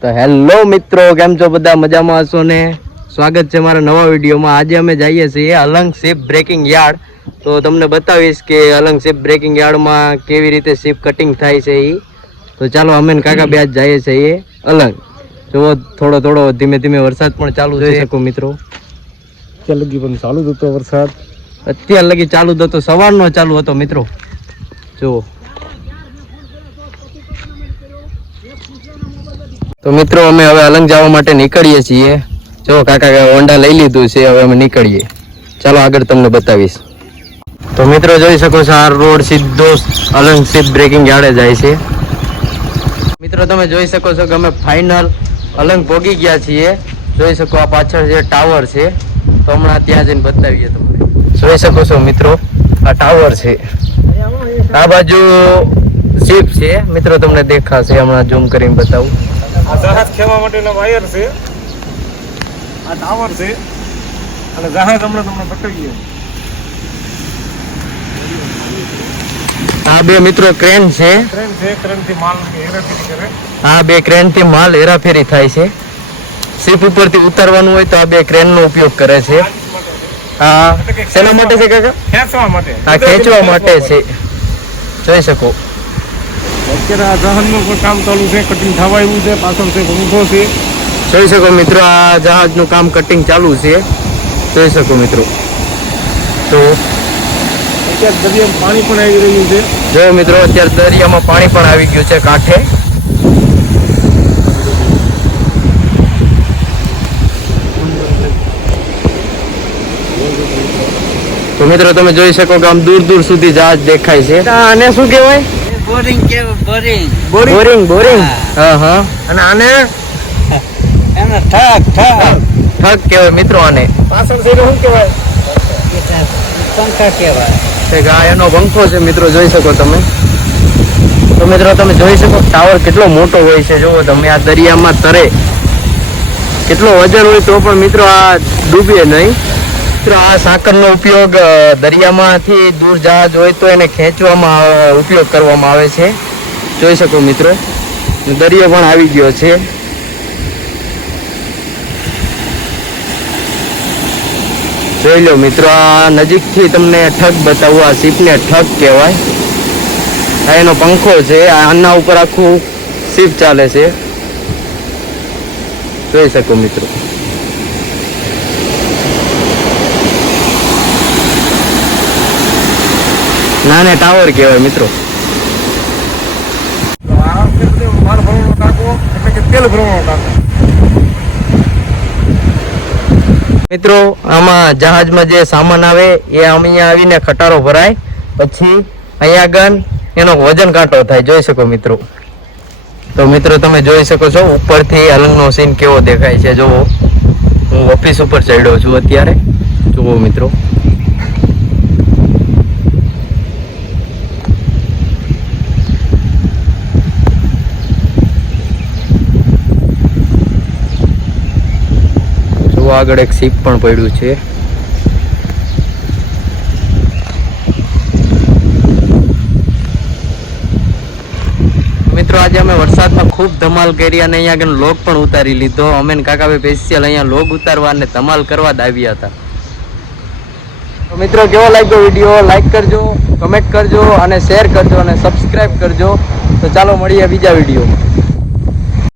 તો હેલો મિત્રો, કેમ છો બધા? મજામાં હશો ને? સ્વાગત છે મારા નવા વિડીયોમાં. આજે અમે જઈએ છીએ અલંગ શિપ બ્રેકિંગ યાર્ડ. તો તમને બતાવીશ કે અલંગ શિપ બ્રેકિંગ યાર્ડમાં કેવી રીતે શિપ કટિંગ થાય છે એ. તો ચાલો અમે કાકા બે જઈએ છીએ અલંગ. જો થોડો થોડો ધીમે ધીમે વરસાદ પણ ચાલુ થઈ શકો મિત્રો. અત્યાર લગી પણ ચાલુ જ હતો વરસાદ. અત્યાર લગી ચાલુ જ હતો, સવારનો ચાલુ હતો મિત્રો. જુઓ તો મિત્રો અમે હવે અલંગ જવા માટે નીકળીએ છીએ. જો કાકા હોન્ડા લઈ લીધું છે, હવે અમે નીકળીએ. ચાલો આગળ તમને બતાવીશ. તો મિત્રો જોઈ શકો છો આ રોડ સીધો અલંગ શિપ બ્રેકિંગ યાર્ડે જાય છે. મિત્રો તમે જોઈ શકો છો કે અમે ફાઇનલ અલંગ પહોંચી ગયા છીએ. જોઈ શકો આ પાછળ જે ટાવર છે, તો હમણાં ત્યાં જઈને બતાવીએ તમને. જોઈ શકો છો મિત્રો આ ટાવર છે, આ બાજુ શિપ છે મિત્રો, તમને દેખાશે. હમણાં ઝૂમ કરીને બતાવું. આ જહાજ ખેવા માટેનો વાયર છે, આ ટાવર છે અને જહાજ હમણાં તમને પકડીએ. આ બે મિત્રો ક્રેન છે, ક્રેન છે, ક્રેન થી માલ હેરાફેરી કરે. આ બે ક્રેન થી માલ હેરાફેરી થાય છે. શિપ ઉપરથી ઉતારવાનું હોય તો આ બે ક્રેન નો ઉપયોગ કરે છે. આ શેના માટે છે કાકા? ખેંચવા માટે. આ ખેંચવા માટે છે. જોઈ શકો અત્યારે આ જહાજનું પણ કામ ચાલુ છે, કટિંગ થવા આવ્યું છે, પાછળ છે પંખો છે. જોઈ શકો મિત્રો આ જહાજનું કામ કટિંગ ચાલુ છે. જોઈ શકો મિત્રો. તો અત્યારે દરિયામાં પાણી પણ આવી રહ્યું છે. જો મિત્રો અત્યારે દરિયામાં પાણી પણ આવી ગયું છે કાંઠે. તો મિત્રો તમે જોઈ શકો કે આમ દૂર દૂર સુધી જહાજ દેખાય છે. આને શું કહેવાય? બોરિંગ કેવું? Boring boring. બોરિંગ. હા હા. અને આને એને ઠક ઠગ કહેવાય મિત્રો. આને પાછળ છે શું કહેવાય? પંખા કહેવાય. આ એનો પંખો છે મિત્રો, જોઈ શકો તમે. તો મિત્રો તમે જોઈ શકો ટાવર કેટલો મોટો હોય છે. જુઓ તમે આ દરિયામાં તરે કેટલો વજન હોય તો પણ મિત્રો આ ડૂબે નહીં. મિત્રો આ સાંકળનો ઉપયોગ દરિયામાંથી દૂર જહાજ હોય તો એને ખેંચવામાં ઉપયોગ કરવામાં આવે છે. જોઈ શકો મિત્રો દરિયો પણ આવી ગયો છે. જોઈ લો મિત્રો, આ નજીકથી તમને ઠગ બતાવું. આ શિપને ઠગ કહેવાય. આ એનો પંખો છે, આના ઉપર આખું શિપ ચાલે છે. જોઈ શકો મિત્રો. નાને ટાવર કહેવાય મિત્રો. આ વખતે માલ ભરવાનો ટાંકો એટલે કે તેલ ભરવાનો ટાંકો. મિત્રો આમાં જહાજમાં જે સામાન આવે એ અહીંયા આવીને ખટારો ભરાય, પછી અહીંયા આગળ એનો વજન કાંટો થાય. જોઈ શકો મિત્રો. તો મિત્રો તમે જોઈ શકો છો ઉપરથી અલંગનો સીન કેવો દેખાય છે. જુઓ હું ઓફિસ ઉપર ચડ્યો છું અત્યારે. જુઓ મિત્રો. આગળ એક શિપ પણ પડ્યું છે. મિત્રો આજે અમે વરસાદમાં ખૂબ ધમાલ કરી અને અહીંયા આગળ લોગ પણ ઉતારી લીધો. અમે કાકાભાઈ સ્પેશિયલ અહીંયા લોગ ઉતારવા અને ધમાલ કરવા જ આવ્યા હતા. તો મિત્રો કેવો લાગ્યો વિડીયો? લાઈક કરજો, કમેન્ટ કરજો અને શેર કરજો અને સબસ્ક્રાઈબ કરજો. તો ચાલો મળીએ બીજા વિડીયોમાં.